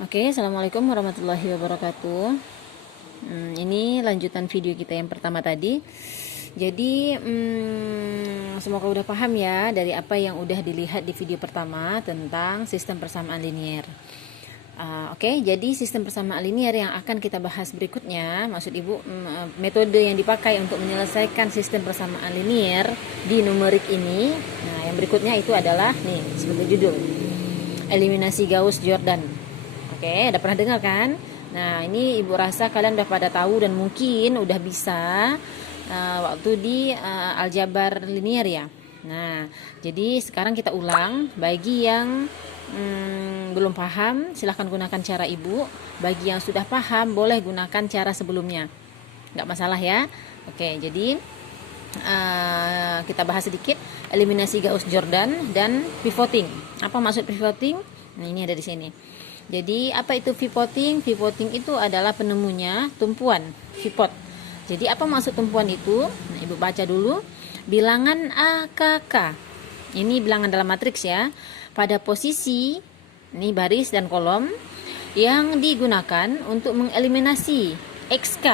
Oke, assalamualaikum warahmatullahi wabarakatuh. Ini lanjutan video kita yang pertama tadi. Jadi, semoga udah paham ya dari apa yang udah dilihat di video pertama tentang sistem persamaan linier. Oke, jadi sistem persamaan linier yang akan kita bahas berikutnya, maksud ibu, metode yang dipakai untuk menyelesaikan sistem persamaan linier di numerik ini. Nah, yang berikutnya itu adalah nih sebagai judul, eliminasi Gauss-Jordan. Oke, udah pernah dengar kan? Nah, ini ibu rasa kalian udah pada tahu dan mungkin udah bisa waktu di aljabar linier ya. Nah, jadi sekarang kita ulang. Bagi yang belum paham, silahkan gunakan cara ibu. Bagi yang sudah paham, boleh gunakan cara sebelumnya. Nggak masalah ya. Oke, jadi kita bahas sedikit eliminasi Gauss-Jordan dan pivoting. Apa maksud pivoting? Nah, ini ada di sini. Jadi apa itu pivoting? Pivoting itu adalah penemunya tumpuan, pivot. Jadi apa maksud tumpuan itu? Nah, ibu baca dulu. Bilangan AKK. Ini bilangan dalam matriks ya. Pada posisi ini baris dan kolom yang digunakan untuk mengeliminasi XK.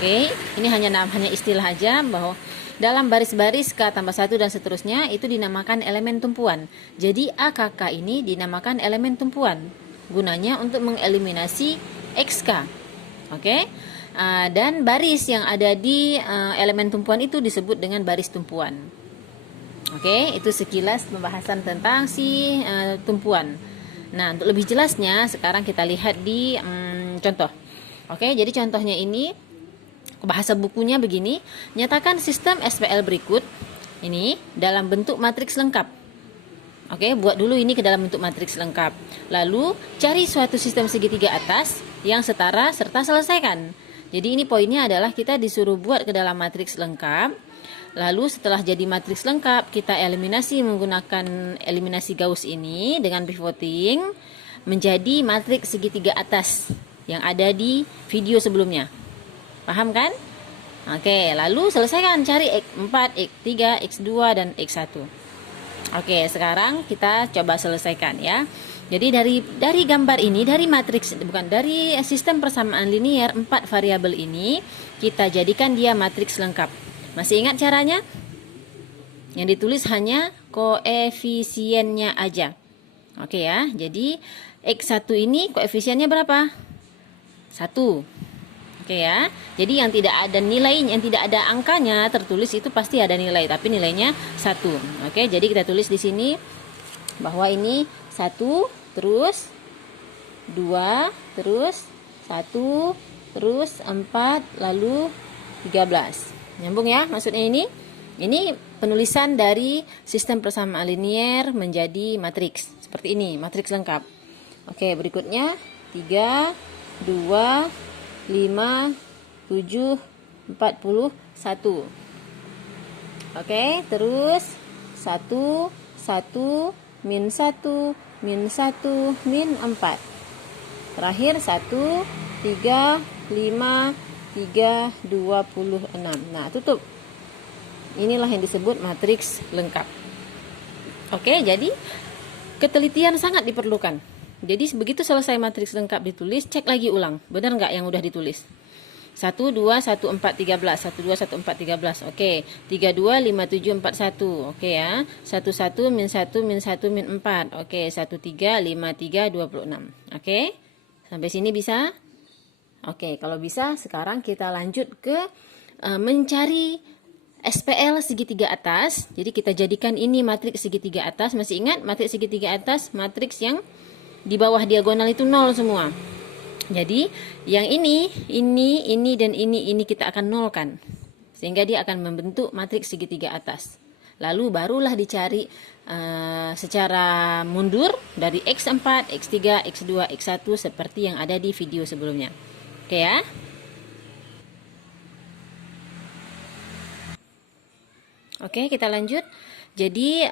Oke, ini hanya istilah aja bahwa dalam baris-baris K tambah 1 dan seterusnya itu dinamakan elemen tumpuan. Jadi AKK ini dinamakan elemen tumpuan. Gunanya untuk mengeliminasi XK. Oke. Dan baris yang ada di elemen tumpuan itu disebut dengan baris tumpuan. Oke, itu sekilas pembahasan tentang si tumpuan. Nah, untuk lebih jelasnya sekarang kita lihat di contoh. Oke, jadi contohnya ini bahasa bukunya begini, nyatakan sistem SPL berikut ini dalam bentuk matriks lengkap. Oke, buat dulu ini ke dalam bentuk matriks lengkap. Lalu cari suatu sistem segitiga atas yang setara serta selesaikan. Jadi ini poinnya adalah kita disuruh buat ke dalam matriks lengkap. Lalu setelah jadi matriks lengkap, kita eliminasi menggunakan eliminasi Gauss ini dengan pivoting menjadi matriks segitiga atas yang ada di video sebelumnya. Paham kan? Oke, lalu selesaikan cari X4, X3, X2 dan X1. Oke, sekarang kita coba selesaikan ya. Jadi dari gambar ini, dari sistem persamaan linier 4 variabel ini, kita jadikan dia matriks lengkap. Masih ingat caranya? Yang ditulis hanya koefisiennya aja. Oke ya. Jadi X1 ini koefisiennya berapa? 1. Oke ya. Jadi yang tidak ada nilainya, yang tidak ada angkanya tertulis itu pasti ada nilai, tapi nilainya 1. Oke, jadi kita tulis di sini bahwa ini 1, terus 2, terus 1, terus 4, lalu 13. Nyambung ya maksudnya ini? Ini penulisan dari sistem persamaan linier menjadi matriks. Seperti ini, matriks lengkap. Oke, berikutnya 3, 2, 5, 7, 41. Oke, terus 1, 1, min 1, min 1, min 4. Terakhir 1, 3, 5, 3, 26. Nah, tutup. Inilah yang disebut matriks lengkap. Oke, jadi ketelitian sangat diperlukan. Jadi begitu selesai matriks lengkap ditulis, cek lagi ulang. Benar nggak yang udah ditulis? 1, 2, 1, 4, 13. 1, 2, 1, 4, 13. Oke. 3, 2, 5, 7, 4, 1. Oke ya. 1, 1, min 1, min 1, min 4. Oke. 1, 3, 5, 3, 26. Oke. Sampai sini bisa? Oke. Kalau bisa, sekarang kita lanjut ke mencari SPL segitiga atas. Jadi kita jadikan ini matriks segitiga atas. Masih ingat matriks segitiga atas? Matriks yang di bawah diagonal itu 0 semua. Jadi yang ini dan ini kita akan nolkan. Sehingga dia akan membentuk matriks segitiga atas. Lalu barulah dicari secara mundur dari X4, X3, X2, X1 seperti yang ada di video sebelumnya. Oke ya. Oke, kita lanjut. Jadi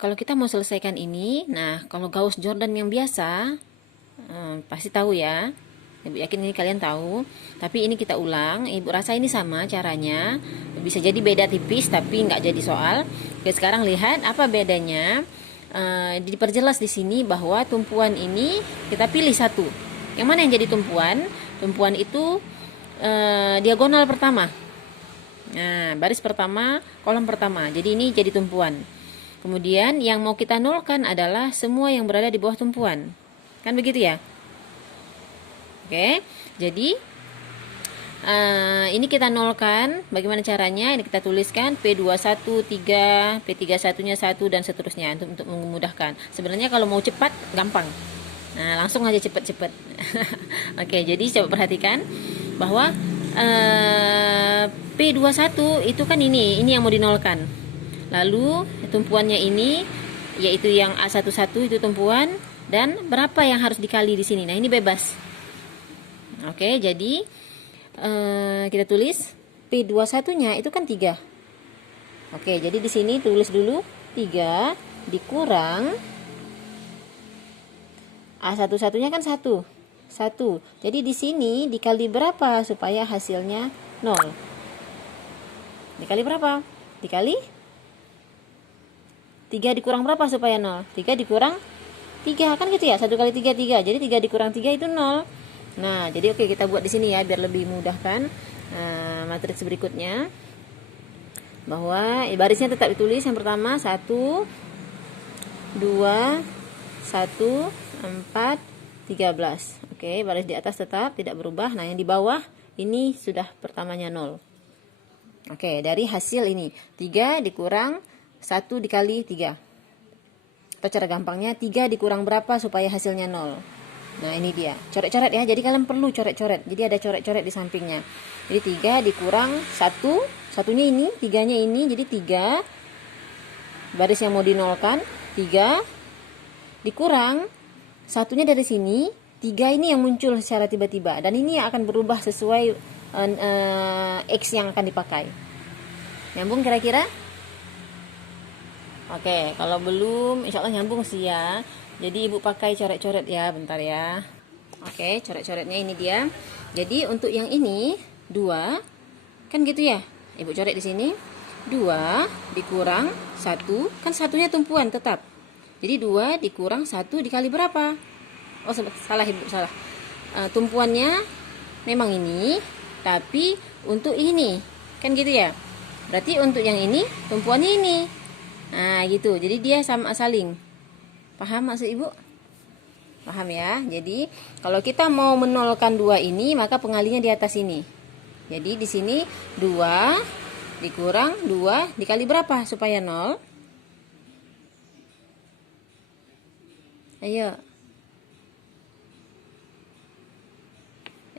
kalau kita mau selesaikan ini, nah kalau Gauss-Jordan yang biasa pasti tahu ya. Ibu yakin ini kalian tahu. Tapi ini kita ulang. Ibu rasa ini sama caranya. Bisa jadi beda tipis tapi nggak jadi soal. Oke, sekarang lihat apa bedanya diperjelas di sini bahwa tumpuan ini kita pilih satu. Yang mana yang jadi tumpuan? Tumpuan itu diagonal pertama. Nah, baris pertama, kolom pertama. Jadi ini jadi tumpuan. Kemudian yang mau kita nolkan adalah semua yang berada di bawah tumpuan. Kan begitu ya? Oke. Jadi ini kita nolkan. Bagaimana caranya? Ini kita tuliskan P21 3, P31-nya 1 dan seterusnya untuk memudahkan. Sebenarnya kalau mau cepat gampang. Nah, langsung aja cepet-cepet. Oke, jadi coba perhatikan bahwa P21 itu kan ini yang mau dinolkan. Lalu tumpuannya ini yaitu yang A11 itu tumpuan, dan berapa yang harus dikali di sini. Nah, ini bebas. Oke, jadi kita tulis P21-nya itu kan 3. Oke, jadi di sini tulis dulu 3 dikurang A11-nya kan 1. Jadi di sini dikali berapa supaya hasilnya 0? Dikali berapa? Dikali 3 dikurang berapa supaya 0? 3 dikurang 3 kan gitu ya. 1 kali 3 3. Jadi 3 dikurang 3 itu 0. Nah, jadi oke, kita buat di sini ya biar lebih mudah kan. Matriks berikutnya bahwa barisnya tetap ditulis. Yang pertama 1 2 1 4 13. Oke, baris di atas tetap tidak berubah. Nah, yang di bawah ini sudah pertamanya 0. Oke, dari hasil ini 3 dikurang 1 dikali 3. Atau cara gampangnya 3 dikurang berapa supaya hasilnya 0. Nah, ini dia. Coret-coret ya. Jadi kalian perlu coret-coret. Jadi ada coret-coret di sampingnya. Jadi 3 dikurang 1. Satunya ini, 3-nya ini. Jadi 3 baris yang mau dinolkan 3 dikurang satunya dari sini. 3 ini yang muncul secara tiba-tiba, dan ini akan berubah sesuai X yang akan dipakai. Nyambung kira-kira? Oke, kalau belum insya Allah nyambung sih ya. Jadi ibu pakai coret-coret ya, bentar ya. Oke, coret-coretnya ini dia. Jadi untuk yang ini 2 kan gitu ya. Ibu coret di sini 2 dikurang 1, kan satunya tumpuan tetap. Jadi 2 dikurang 1 dikali berapa? Oh, salah ibu, salah. Tumpuannya memang ini, tapi untuk ini kan gitu ya. Berarti untuk yang ini tumpuannya ini. Nah, gitu. Jadi dia sama saling. Paham maksud ibu? Paham ya? Jadi kalau kita mau menolkan 2 ini, maka pengalinya di atas ini. Jadi di sini 2 dikurang 2 dikali berapa supaya 0? Ayo.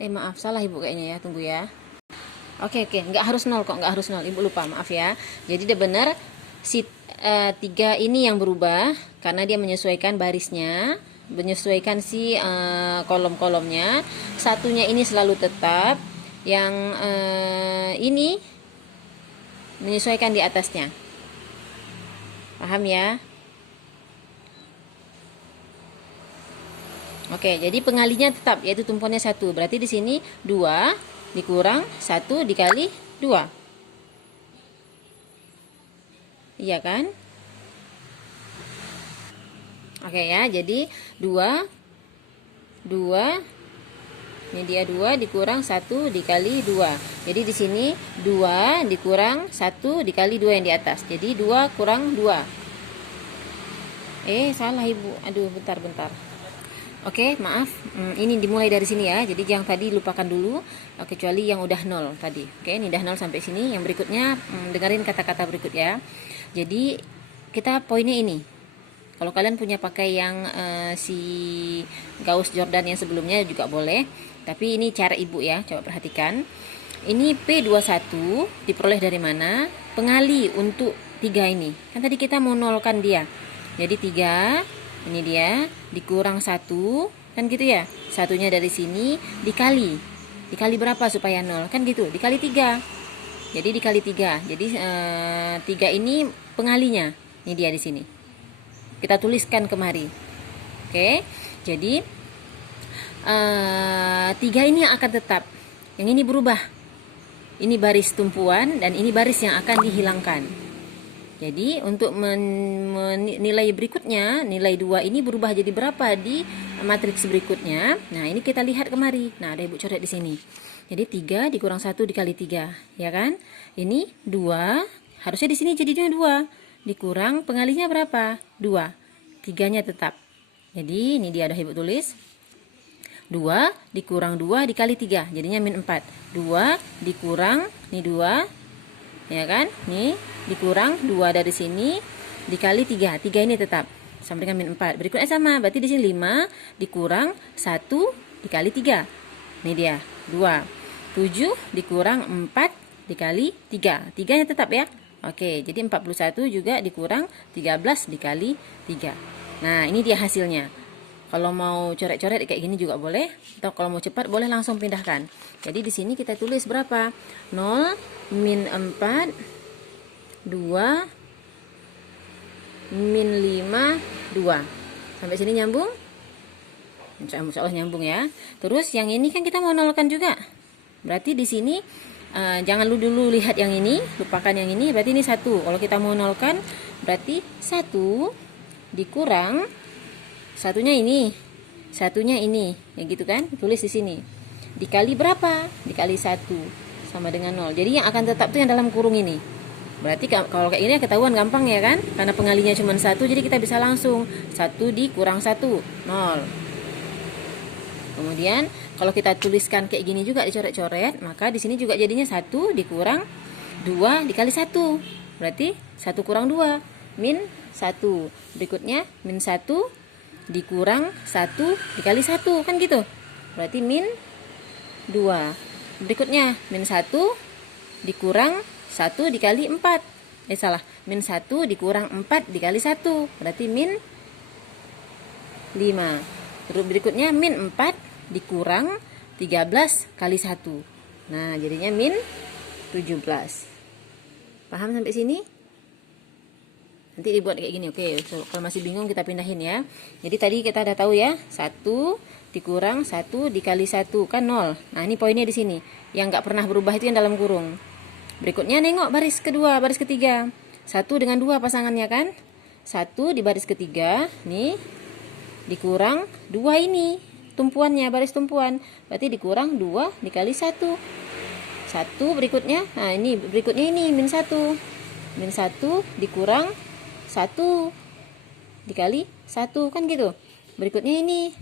Maaf, salah ibu kayaknya ya. Tunggu ya. Oke, nggak harus 0 kok, nggak harus 0. Ibu lupa, maaf ya. Jadi udah benar si 3 ini yang berubah karena dia menyesuaikan barisnya, menyesuaikan si kolom-kolomnya. Satunya ini selalu tetap, yang ini menyesuaikan di atasnya. Paham ya? Oke, jadi pengalinya tetap, yaitu tumpuannya 1. Berarti di sini 2 dikurang 1 dikali 2. Iya kan? Oke ya, jadi 2 ini dia 2 dikurang 1 dikali 2. Jadi di sini 2 dikurang 1 dikali 2 yang di atas. Jadi 2 kurang 2. Salah ibu. Aduh, bentar. Oke, maaf. Ini dimulai dari sini ya. Jadi yang tadi lupakan dulu, kecuali yang udah 0 tadi. Oke, ini udah 0 sampai sini. Yang berikutnya dengerin kata-kata berikut ya. Jadi kita poinnya ini. Kalau kalian punya pakai yang si Gauss Jordan yang sebelumnya juga boleh. Tapi ini cara ibu ya. Coba perhatikan. Ini P21 diperoleh dari mana? Pengali untuk 3 ini. Kan tadi kita mau nolkan dia. Jadi 3 ini dia dikurang 1 kan gitu ya. Satunya dari sini dikali berapa supaya 0? Kan gitu, dikali 3. Jadi dikali 3. Jadi 3 ini pengalinya. Ini dia di sini. Kita tuliskan kemari. Oke. Jadi 3 ini akan tetap. Yang ini berubah. Ini baris tumpuan dan ini baris yang akan dihilangkan. Jadi untuk nilai berikutnya, nilai 2 ini berubah jadi berapa di matriks berikutnya. Nah, ini kita lihat kemari. Nah, ada Ibu coret di sini. Jadi 3 dikurang 1 dikali 3, ya kan? Ini 2, harusnya di sini jadinya 2. Dikurang pengalinya berapa? 2. 3-nya tetap. Jadi ini dia, ada Ibu tulis. 2 dikurang 2 dikali 3, jadinya min 4. 2 dikurang, ini 2, ya kan? Nih, dikurang 2 dari sini dikali 3. 3 ini tetap sama dengan min 4. Berikutnya sama, berarti di sini 5 dikurang 1 dikali 3. Ini dia, 2. 7 dikurang 4 dikali 3. 3-nya tetap ya. Oke, jadi 41 juga dikurang 13 dikali 3. Nah, ini dia hasilnya. Kalau mau coret-coret kayak gini juga boleh, atau kalau mau cepat boleh langsung pindahkan. Jadi di sini kita tulis berapa? 0, min 4, 2, min 5, 2. Sampai sini nyambung? Insya Allah nyambung ya. Terus yang ini kan kita mau nolkan juga. Berarti di sini jangan dulu lihat yang ini, lupakan yang ini. Berarti ini 1. Kalau kita mau nolkan, berarti 1 dikurang satunya ini, satunya ini, ya gitu kan? Tulis di sini. Dikali berapa? Dikali 1 sama dengan 0. Jadi yang akan tetap tuh yang dalam kurung ini. Berarti kalau kayak ini ketahuan gampang ya kan? Karena pengalinya cuma 1, jadi kita bisa langsung 1 dikurang 1, 0. Kemudian kalau kita tuliskan kayak gini juga dicoret-coret, maka di sini juga jadinya 1 dikurang 2 dikali 1. Berarti 1 kurang 2, min 1. Berikutnya min 1 dikurang 1 dikali 1, kan gitu. Berarti min 2. Berikutnya min 1 dikurang 1 dikali 4. Min 1 dikurang 4 dikali 1. Berarti min 5. Terus berikutnya min 4 dikurang 13 kali 1. Nah, jadinya min 17. Paham sampai sini? Nanti dibuat kayak gini, oke. So, kalau masih bingung kita pindahin ya. Jadi tadi kita udah tahu ya, 1 dikurang 1 dikali 1 kan 0. Nah, ini poinnya di sini. Yang nggak pernah berubah itu yang dalam kurung. Berikutnya nengok baris kedua, baris ketiga. 1 dengan 2 pasangannya kan? 1 di baris ketiga, nih dikurang 2 ini. Tumpuannya, baris tumpuan. Berarti dikurang 2 dikali 1. 1 berikutnya, nah ini berikutnya ini min 1. Min 1 dikurang 1 dikali 1, kan gitu. Berikutnya ini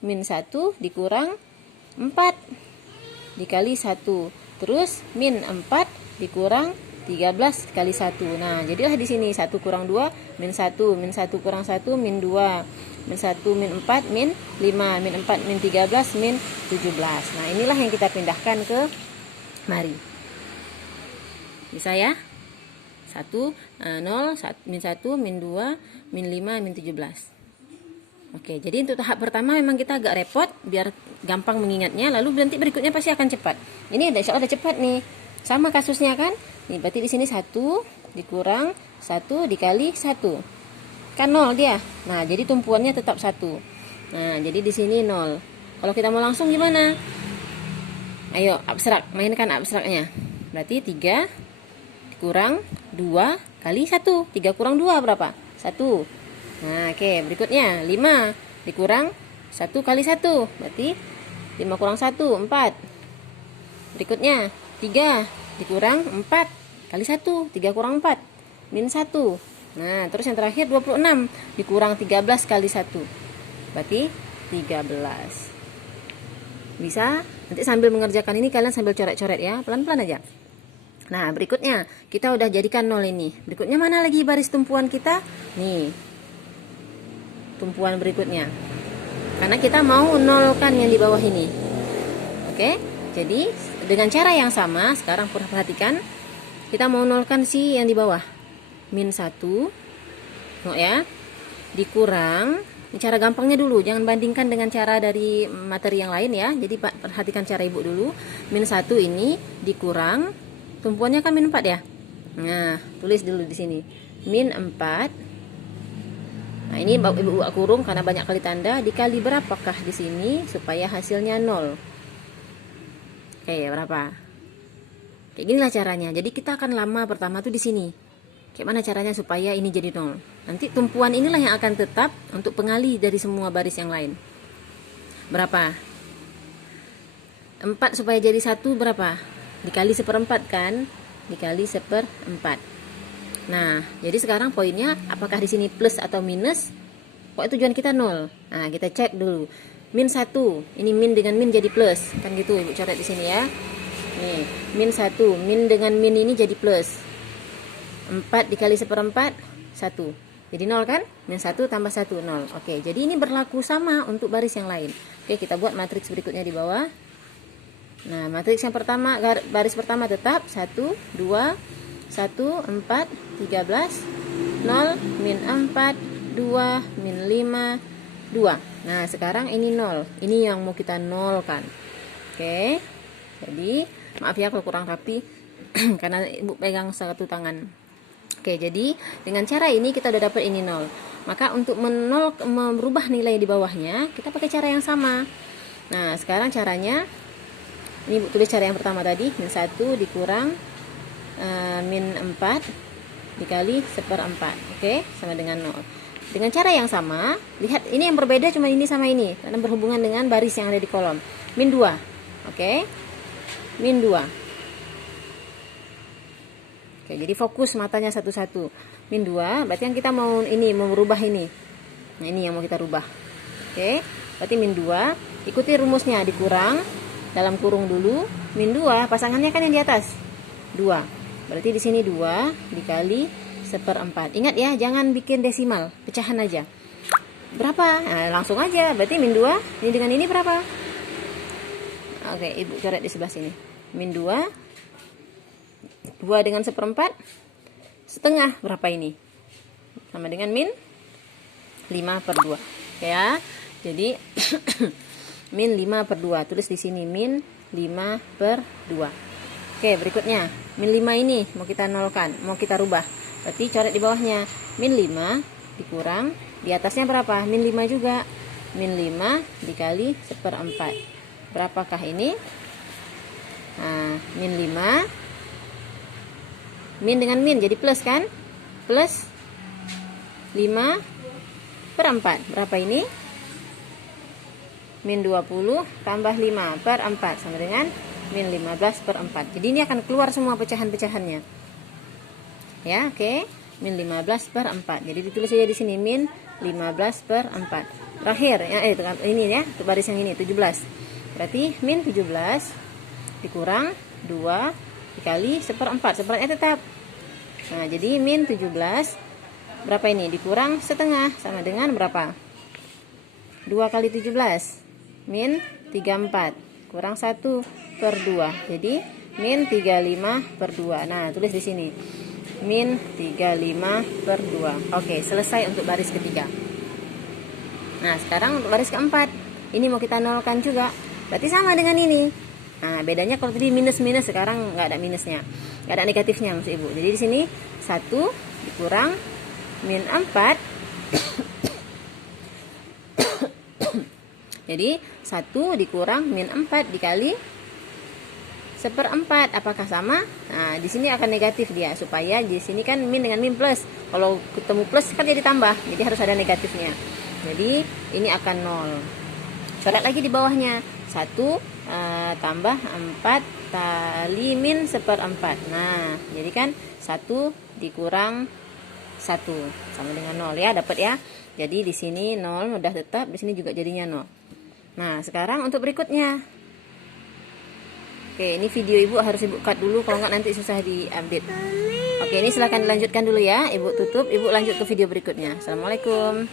min 1 dikurang 4 dikali 1. Terus min 4 dikurang 13 kali 1. Nah, jadilah di sini 1 kurang 2 min 1, min 1 kurang 1 min 2, min 1 min 4 min 5, min 4 min 13 min 17. Nah, inilah yang kita pindahkan ke mari. Bisa ya? 1, 0, min 1, min 2, min 5, min 17. Oke, jadi untuk tahap pertama memang kita agak repot biar gampang mengingatnya. Lalu nanti berikutnya pasti akan cepat. Ini insya Allah udah cepat nih. Sama kasusnya kan? Nih, berarti di sini 1 dikurang 1 dikali 1. Kan 0 dia. Nah, jadi tumpuannya tetap 1. Nah, jadi di sini 0. Kalau kita mau langsung gimana? Ayo, abstrak. Mainkan abstraknya. Berarti 3 kurang 2 kali 1. 3 kurang 2 berapa? 1. Nah, oke. Berikutnya 5 dikurang 1 kali 1. Berarti 5 kurang 1, 4. Berikutnya 3 dikurang 4 kali 1. 3 kurang 4, min 1. Nah, terus yang terakhir 26 dikurang 13 kali 1. Berarti 13. Bisa? Nanti sambil mengerjakan ini kalian sambil coret-coret ya. Pelan-pelan aja. Nah, berikutnya kita udah jadikan 0 ini. Berikutnya mana lagi baris tumpuan kita? Nih. Tumpuan berikutnya. Karena kita mau nolkan yang di bawah ini. Oke? Jadi, dengan cara yang sama, sekarang perhatikan. Kita mau nolkan si yang di bawah. Min 1. Oh ya. Dikurang. Ini cara gampangnya dulu. Jangan bandingkan dengan cara dari materi yang lain ya. Jadi, perhatikan cara ibu dulu. Min 1 ini dikurang. Tumpuannya kan min 4 ya. Nah, tulis dulu di sini. Min 4. Nah, ini ibu buat kurung karena banyak kali tanda. Dikali berapakah di sini supaya hasilnya 0? Oke, berapa? Kayak ginilah caranya. Jadi kita akan lama pertama tuh di sini. Kayak mana caranya supaya ini jadi 0? Nanti tumpuan inilah yang akan tetap untuk pengali dari semua baris yang lain. Berapa? 4 supaya jadi 1 berapa? Dikali 1/4 kan? Dikali 1/4. Nah, jadi sekarang poinnya apakah di sini plus atau minus? Pokoknya tujuan kita 0. Nah, kita cek dulu. Min 1. Ini min dengan min jadi plus. Kan gitu, Ibu coret di sini ya. Nih, min 1. Min dengan min ini jadi plus. 4 dikali 1/4, 1. Jadi 0 kan? Min 1 tambah 1, 0. Oke, jadi ini berlaku sama untuk baris yang lain. Oke, kita buat matriks berikutnya di bawah. Nah, matriks yang pertama, baris pertama tetap 1, 2, 1, 4, 13, 0, min 4, 2, min 5, 2. Nah, sekarang ini 0. Ini yang mau kita nolkan. Oke, jadi maaf ya kalau kurang rapi karena Ibu pegang satu tangan. Oke, jadi dengan cara ini kita udah dapat ini 0. Maka untuk merubah nilai di bawahnya, kita pakai cara yang sama. Nah, sekarang caranya, ini Ibu tulis cara yang pertama tadi, min 1 dikurang min 4 dikali 1/4. Oke, sama dengan 0. Dengan cara yang sama, lihat ini yang berbeda cuma ini sama ini, karena berhubungan dengan baris yang ada di kolom. Min 2. Oke, min 2. Oke, jadi fokus matanya satu-satu. Min 2, berarti yang kita mau ini, mau merubah ini. Nah, ini yang mau kita rubah. Oke, berarti min 2, ikuti rumusnya, dikurang, dalam kurung dulu, min 2, pasangannya kan yang di atas. 2. Berarti di sini 2 dikali 1/4. Ingat ya, jangan bikin desimal, pecahan aja. Berapa? Nah, langsung aja, berarti min 2, ini dengan ini berapa? Oke, Ibu coret di sebelah sini. Min 2, 2 dengan 1/4 setengah berapa ini? Sama dengan min 5/2. Ya. Jadi min 5/2. Tulis di sini min 5/2. Oke, berikutnya min 5 ini mau kita nolkan, mau kita rubah. Berarti coret di bawahnya min 5 dikurang, di atasnya berapa? Min 5 juga. Min 5 dikali 1/4. Berapakah ini? Nah, min 5, min dengan min jadi plus kan? Plus 5/4. Berapa ini? Min 20 tambah 5/4 sama dengan min 15/4. Jadi ini akan keluar semua pecahan-pecahannya. Ya, oke. Min 15/4. Jadi ditulis saja di sini min 15/4. Terakhir ya, ini ya, untuk baris yang ini 17. Berarti min 17 dikurang 2 dikali 1/4. 1/4-nya tetap. Nah, jadi min 17 berapa ini? Dikurang setengah sama dengan berapa? 2 kali 17 min 34 kurang 1/2. Jadi min 35/2. Nah, tulis di sini min 35/2. Oke, selesai untuk baris ketiga. Nah, sekarang untuk baris keempat, ini mau kita nolkan juga. Berarti sama dengan ini. Nah, bedanya kalau tadi minus-minus, sekarang nggak ada minusnya, nggak ada negatifnya maksud Ibu. Jadi di sini 1 dikurang min 4. Jadi 1 dikurang min 4 dikali 1/4. Apakah sama? Nah, di sini akan negatif dia, supaya di sini kan min dengan min plus. Kalau ketemu plus kan jadi tambah, jadi harus ada negatifnya. Jadi ini akan 0. Coret lagi di bawahnya. 1 tambah 4 kali min 1/4. Nah, jadi kan 1 dikurang 1 sama dengan 0 ya, dapat ya. Jadi di sini 0 udah tetap, di sini juga jadinya 0. Nah, sekarang untuk berikutnya. Oke, ini video Ibu harus Ibu cut dulu, kalau nggak nanti susah diupdate. Oke, ini silahkan dilanjutkan dulu ya. Ibu tutup, Ibu lanjut ke video berikutnya. Assalamualaikum.